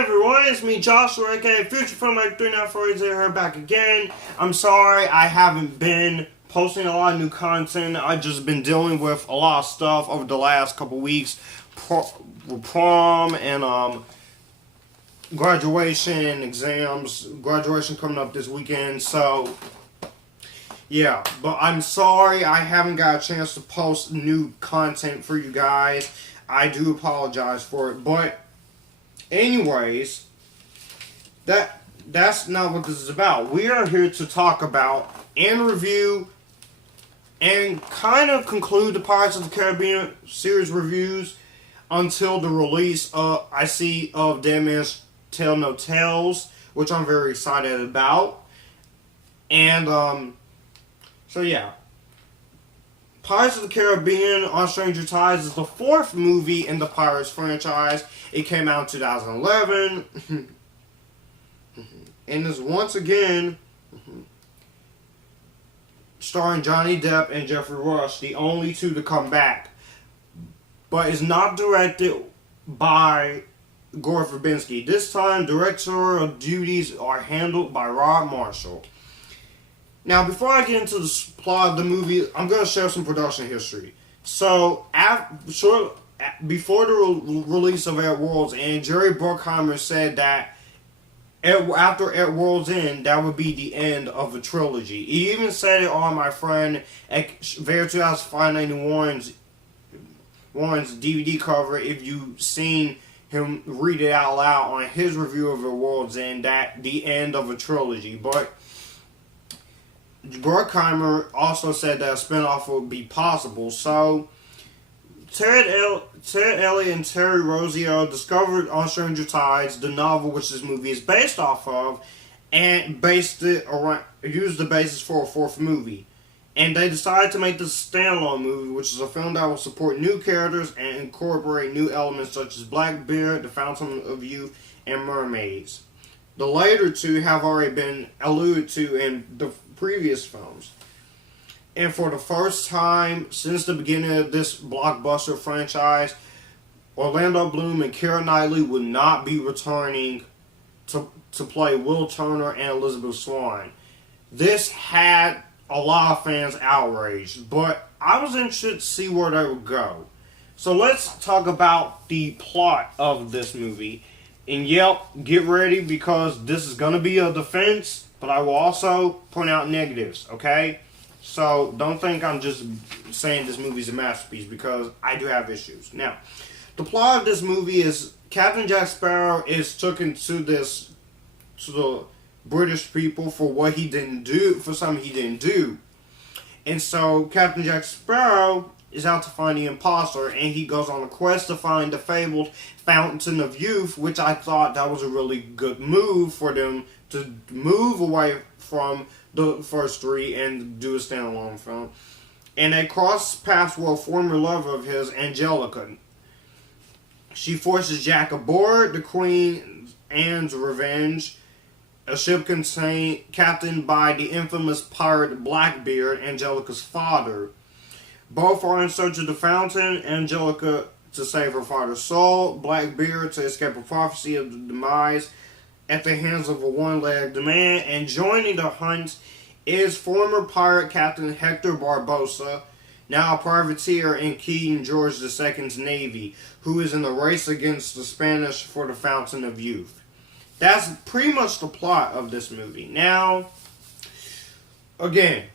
everyone, it's me Joshua, aka Future Filmmaker 394 here back again. I'm sorry I haven't been posting a lot of new content. I've just been dealing with a lot of stuff over the last couple weeks. Prom and graduation and exams. Graduation coming up this weekend, so yeah. But I'm sorry I haven't got a chance to post new content for you guys. I do apologize for it, but anyways, that's not what this is about. We are here to talk about and review and kind of conclude the Pirates of the Caribbean series reviews until the release of Dead Man's Tell No Tales, which I'm very excited about. And so yeah. Pirates of the Caribbean on Stranger Tides is the fourth movie in the Pirates franchise. It came out in 2011. And is once again starring Johnny Depp and Geoffrey Rush, the only two to come back. But is not directed by Gore Verbinski. This time, directorial duties are handled by Rob Marshall. Now, before I get into the plot of the movie, I'm going to share some production history. So, before the release of At World's End, Jerry Bruckheimer said that after At World's End, that would be the end of a trilogy. He even said it on my friend Veritas 591's DVD cover. If you've seen him read it out loud on his review of At World's End, that the end of a trilogy. But Bruckheimer also said that a spinoff would be possible. So, Ted Elliott and Terry Rossio discovered on Stranger Tides, the novel which this movie is based off of, and used the basis for a fourth movie. And they decided to make this a standalone movie, which is a film that will support new characters and incorporate new elements such as Blackbeard, the Fountain of Youth, and mermaids. The later two have already been alluded to in the previous films. And for the first time since the beginning of this blockbuster franchise, Orlando Bloom and Keira Knightley would not be returning to play Will Turner and Elizabeth Swann. This had a lot of fans outraged, but I was interested to see where they would go. So let's talk about the plot of this movie. And yep, get ready because this is going to be a defense, but I will also point out negatives, okay? So don't think I'm just saying this movie's a masterpiece, because I do have issues. Now, the plot of this movie is Captain Jack Sparrow is taken to the British people for what he didn't do, for something he didn't do. And so Captain Jack Sparrow is out to find the imposter, and he goes on a quest to find the fabled Fountain of Youth, which I thought that was a really good move for them to move away from the first three and do a standalone film. And they cross paths with a former lover of his, Angelica. She forces Jack aboard the Queen Anne's Revenge, a ship captained by the infamous pirate Blackbeard, Angelica's father. Both are in search of the fountain, Angelica to save her father's soul, Blackbeard to escape a prophecy of the demise at the hands of a one-legged man. And joining the hunt is former pirate Captain Hector Barbosa, now a privateer in King George II's navy, who is in a race against the Spanish for the Fountain of Youth. That's pretty much the plot of this movie. Now, again,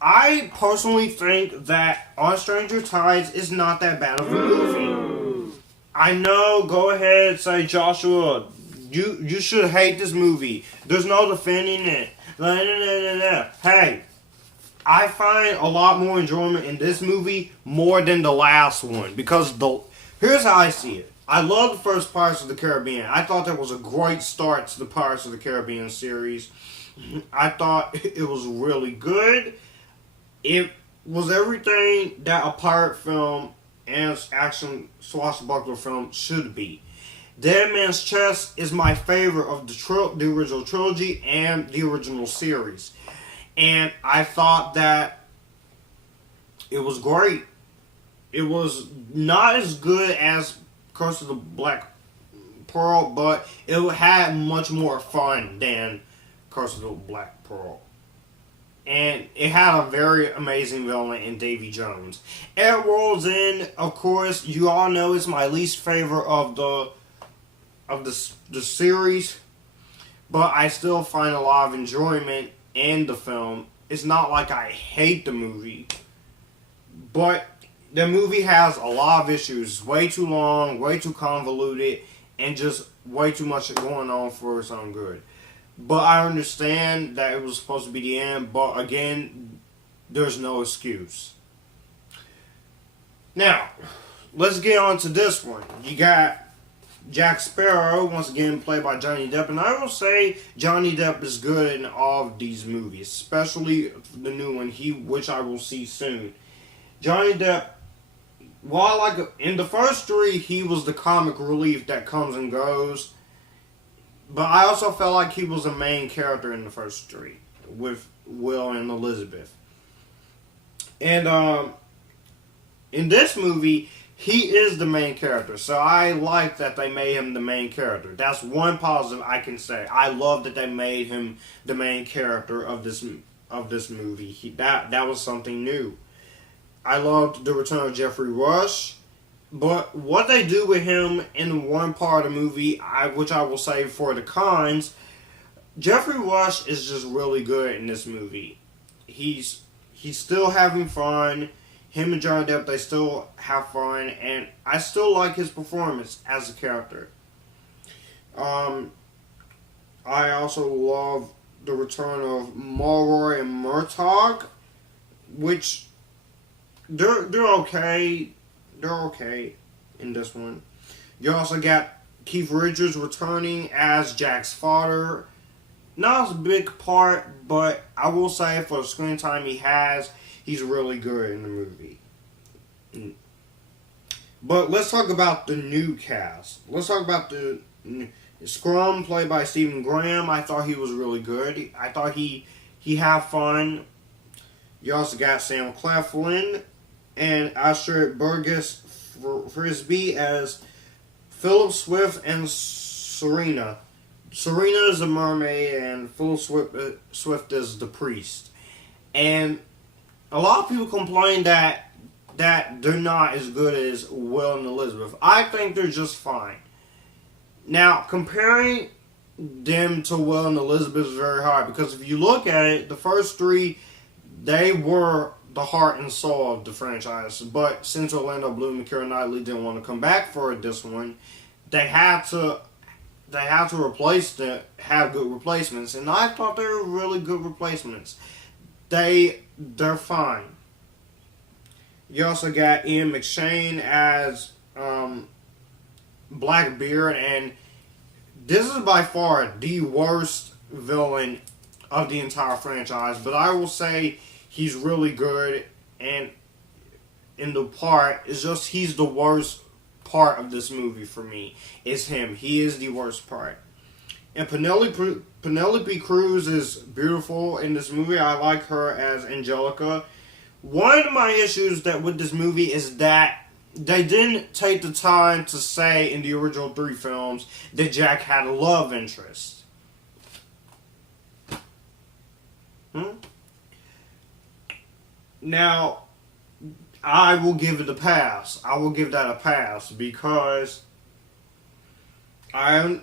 I personally think that On Stranger Tides is not that bad of a movie. I know, go ahead, say, Joshua, you should hate this movie. There's no defending it. Hey, I find a lot more enjoyment in this movie more than the last one. Because here's how I see it. I love the first Pirates of the Caribbean. I thought that was a great start to the Pirates of the Caribbean series. I thought it was really good. It was everything that a pirate film and action swashbuckler film should be. Dead Man's Chest is my favorite of the original trilogy and the original series. And I thought that it was great. It was not as good as Curse of the Black Pearl, but it had much more fun than Curse of the Black Pearl. And it had a very amazing villain in Davy Jones. It rolls in, of course, you all know it's my least favorite of the series, but I still find a lot of enjoyment in the film. It's not like I hate the movie, but the movie has a lot of issues. Way too long, way too convoluted, and just way too much going on for its own good. But I understand that it was supposed to be the end, but again, there's no excuse. Now, let's get on to this one. You got Jack Sparrow, once again played by Johnny Depp, and I will say Johnny Depp is good in all of these movies, especially the new one, which I will see soon. Johnny Depp, while like in the first three, he was the comic relief that comes and goes. But I also felt like he was a main character in the first three with Will and Elizabeth. And in this movie, he is the main character. So I like that they made him the main character. That's one positive I can say. I love that they made him the main character of this movie. That was something new. I loved the return of Geoffrey Rush. But what they do with him in one part of the movie, which I will say for the cons, Geoffrey Rush is just really good in this movie. He's still having fun. Him and Johnny Depp, they still have fun, and I still like his performance as a character. I also love the return of Mulroy and Murtaugh, which they're okay. They're okay in this one. You also got Keith Richards returning as Jack's father. Not a big part, but I will say for the screen time he has, he's really good in the movie. But let's talk about the new cast. Let's talk about the Scrum, played by Stephen Graham. I thought he was really good. I thought he had fun. You also got Sam Claflin and Astrid Berges-Frisbey as Philip Swift and Serena. Serena is a mermaid and Philip Swift is the priest. And a lot of people complain that they're not as good as Will and Elizabeth. I think they're just fine. Now, comparing them to Will and Elizabeth is very hard, because if you look at it, the first three, they were the heart and soul of the franchise. But since Orlando Bloom and Keira Knightley didn't want to come back for this one, they had to have good replacements, and I thought they were really good replacements. They're fine. You also got Ian McShane as Blackbeard, and this is by far the worst villain of the entire franchise, but I will say he's really good, and in the part, it's just he's the worst part of this movie for me. It's him. He is the worst part. And Penelope Cruz is beautiful in this movie. I like her as Angelica. One of my issues with this movie is that they didn't take the time to say in the original three films that Jack had a love interest. Now, I will give it a pass. I will give that a pass because I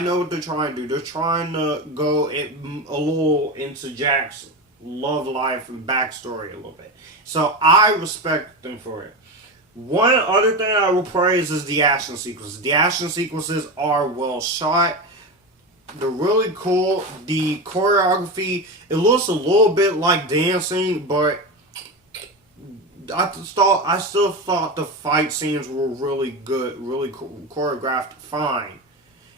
know what they're trying to do. They're trying to go a little into Jack's love life and backstory a little bit. So I respect them for it. One other thing I will praise is the action sequences. The action sequences are well shot. They're really cool. The choreography, it looks a little bit like dancing, but I still thought the fight scenes were really good, really choreographed fine.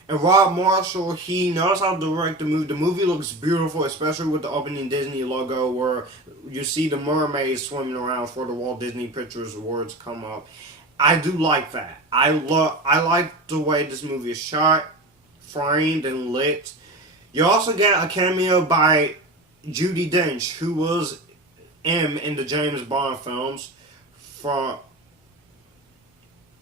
And Rob Marshall, he knows how to direct the movie. The movie looks beautiful, especially with the opening Disney logo where you see the mermaids swimming around for the Walt Disney Pictures words come up. I do like that. I like the way this movie is shot, framed, and lit. You also get a cameo by Judi Dench, who was M in the James Bond films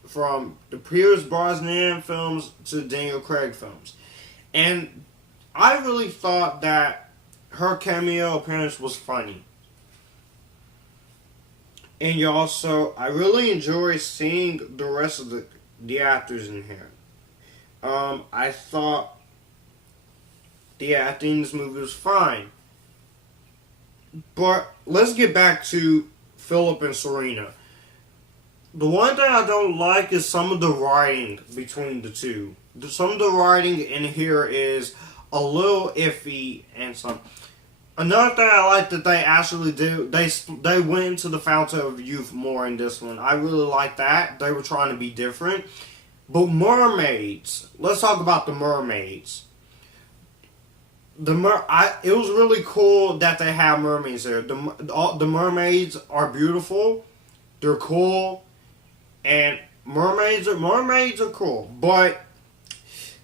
from the Pierce Brosnan films to the Daniel Craig films. And I really thought that her cameo appearance was funny. And also, I really enjoy seeing the rest of the actors in here. I thought the acting in this movie was fine. But let's get back to Philip and Serena. The one thing I don't like is some of the writing between the two. Some of the writing in here is a little iffy and some. Another thing I like that they actually do, they went into the Fountain of Youth more in this one. I really like that. They were trying to be different. But mermaids, let's talk about the mermaids. It was really cool that they have mermaids there. The mermaids are beautiful. They're cool. And mermaids are cool. But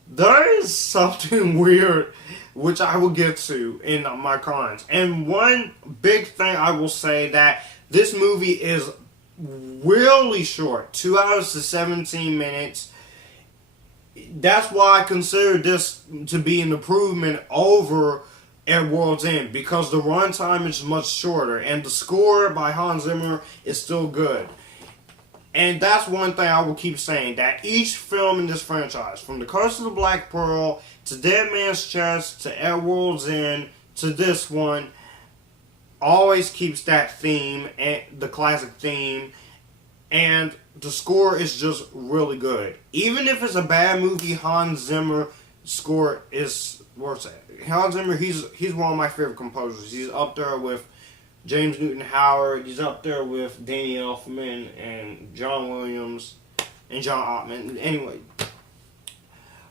there is something weird which I will get to in my comments. And one big thing I will say that this movie is really short. 2 hours to 17 minutes. That's why I consider this to be an improvement over At World's End, because the runtime is much shorter and the score by Hans Zimmer is still good. And that's one thing I will keep saying, that each film in this franchise, from The Curse of the Black Pearl to Dead Man's Chest to At World's End to this one, always keeps that theme, and the classic theme, and the score is just really good. Even if it's a bad movie, Hans Zimmer score is worth it. Hans Zimmer, he's one of my favorite composers. He's up there with James Newton Howard. He's up there with Danny Elfman and John Williams and John Ottman. Anyway,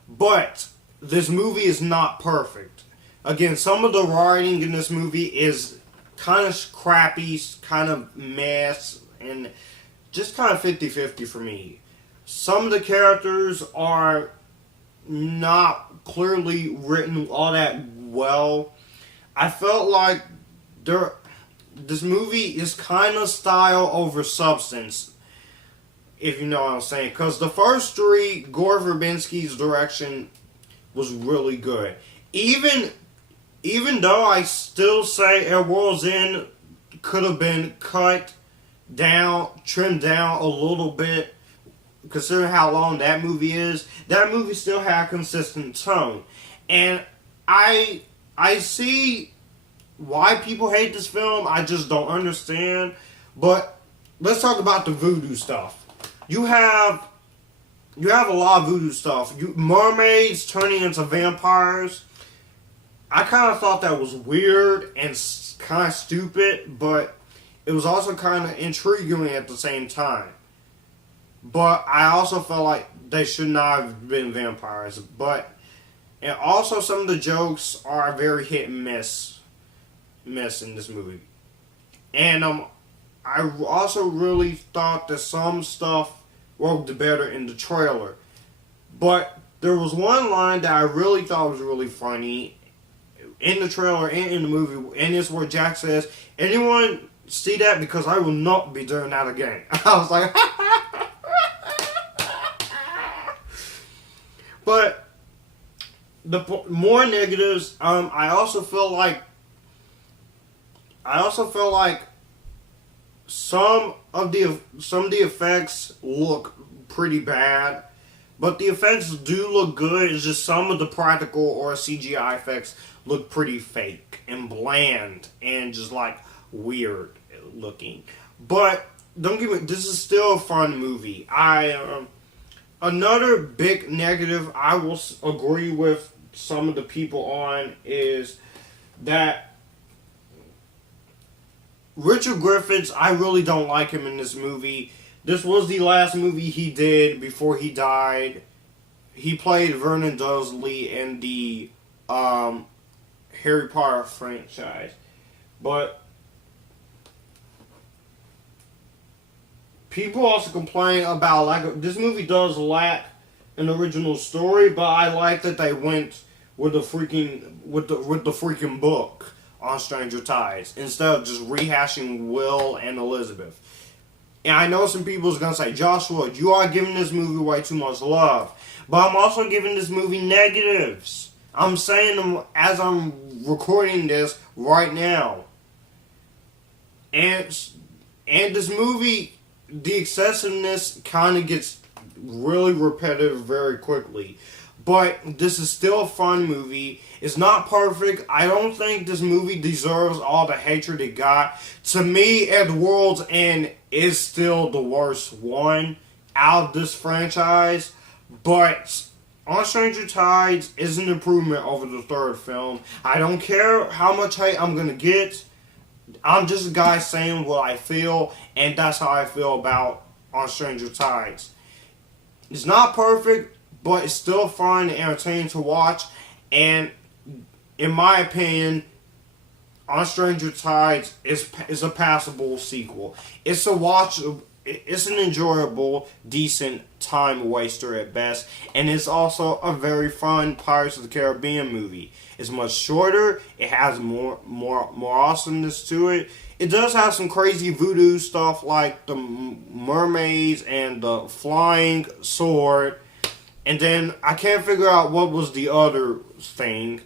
but this movie is not perfect. Again, some of the writing in this movie is kind of crappy, kind of mess, and just kind of 50-50 for me. Some of the characters are not clearly written all that well. I felt like this movie is kind of style over substance, if you know what I'm saying. Because the first three, Gore Verbinski's direction was really good. Even though I still say At World's End could have been trimmed down a little bit, considering how long that movie is, that movie still had a consistent tone. And I see why people hate this film. I just don't understand. But let's talk about the voodoo stuff. You have a lot of voodoo stuff. Mermaids turning into vampires. I kind of thought that was weird and kind of stupid, but it was also kind of intriguing at the same time. But I also felt like they should not have been vampires. And also some of the jokes are very hit and miss in this movie. And I also really thought that some stuff worked better in the trailer. But there was one line that I really thought was really funny in the trailer and in the movie, and it's where Jack says, "Anyone see that? Because I will not be doing that again." I was like, but the more negatives, I also feel like some of the effects look pretty bad, but the effects do look good. It's just some of the practical or CGI effects look pretty fake and bland and just like weird looking. But don't get me, this is still a fun movie. Another big negative I will agree with some of the people on is that Richard Griffiths, I really don't like him in this movie. This was the last movie he did before he died. He played Vernon Dursley in the Harry Potter franchise. But people also complain about this movie does lack an original story, but I like that they went with the freaking book on Stranger Tides instead of just rehashing Will and Elizabeth. And I know some people's gonna say, Joshua, you are giving this movie way too much love. But I'm also giving this movie negatives. I'm saying them as I'm recording this right now. And this movie, the excessiveness kind of gets really repetitive very quickly. But this is still a fun movie. It's not perfect. I don't think this movie deserves all the hatred it got. To me, At the World's End is still the worst one out of this franchise. But On Stranger Tides is an improvement over the third film. I don't care how much hate I'm going to get. I'm just a guy saying what I feel, and that's how I feel about On Stranger Tides. It's not perfect, but it's still fun and entertaining to watch. And in my opinion, On Stranger Tides is a passable sequel. It's a watch. It's an enjoyable, decent time waster at best, and it's also a very fun Pirates of the Caribbean movie. It's much shorter. It has more awesomeness to it. It does have some crazy voodoo stuff like the mermaids and the flying sword, and then I can't figure out what was the other thing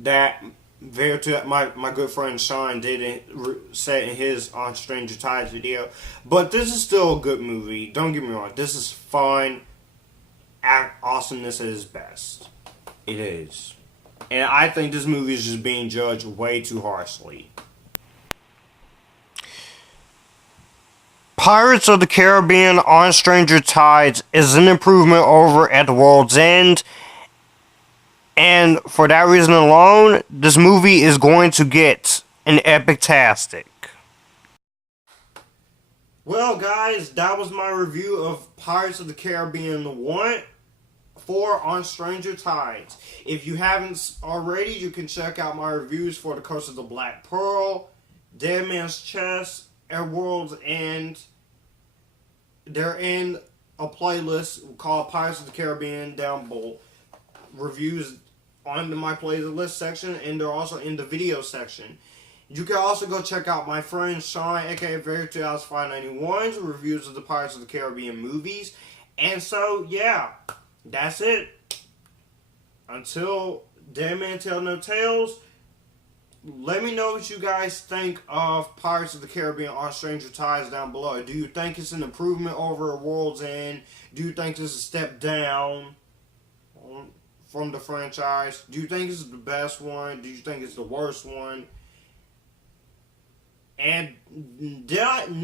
that my good friend Sean did say in his On Stranger Tides video. But this is still a good movie. Don't get me wrong. This is fun. Awesomeness at its best. It is. And I think this movie is just being judged way too harshly. Pirates of the Caribbean On Stranger Tides is an improvement over At the World's End. And for that reason alone, this movie is going to get an Epictastic. Well, guys, that was my review of Pirates of the Caribbean 4 On Stranger Tides. If you haven't already, you can check out my reviews for The Curse of the Black Pearl, Dead Man's Chest, At World's End. They're in a playlist called Pirates of the Caribbean down below. Reviews on my playlist section, and they're also in the video section. You can also go check out my friend Sean, aka Very 2591's reviews of the Pirates of the Caribbean movies. And so, yeah, that's it. Until Dead Man Tell No Tales, let me know what you guys think of Pirates of the Caribbean On Stranger Tides down below. Do you think it's an improvement over A World's End? Do you think it's a step down from the franchise? Do you think it's the best one? Do you think it's the worst one? And need I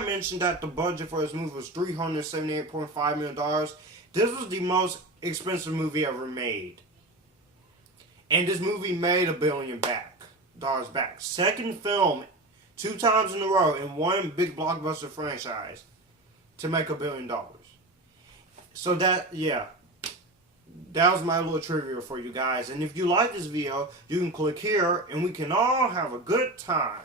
mention that the budget for this movie was $378.5 million? This was the most expensive movie ever made. And this movie made $1 billion back. Second film 2 times in a row in one big blockbuster franchise to make $1 billion. So that was my little trivia for you guys. And if you like this video, you can click here and we can all have a good time.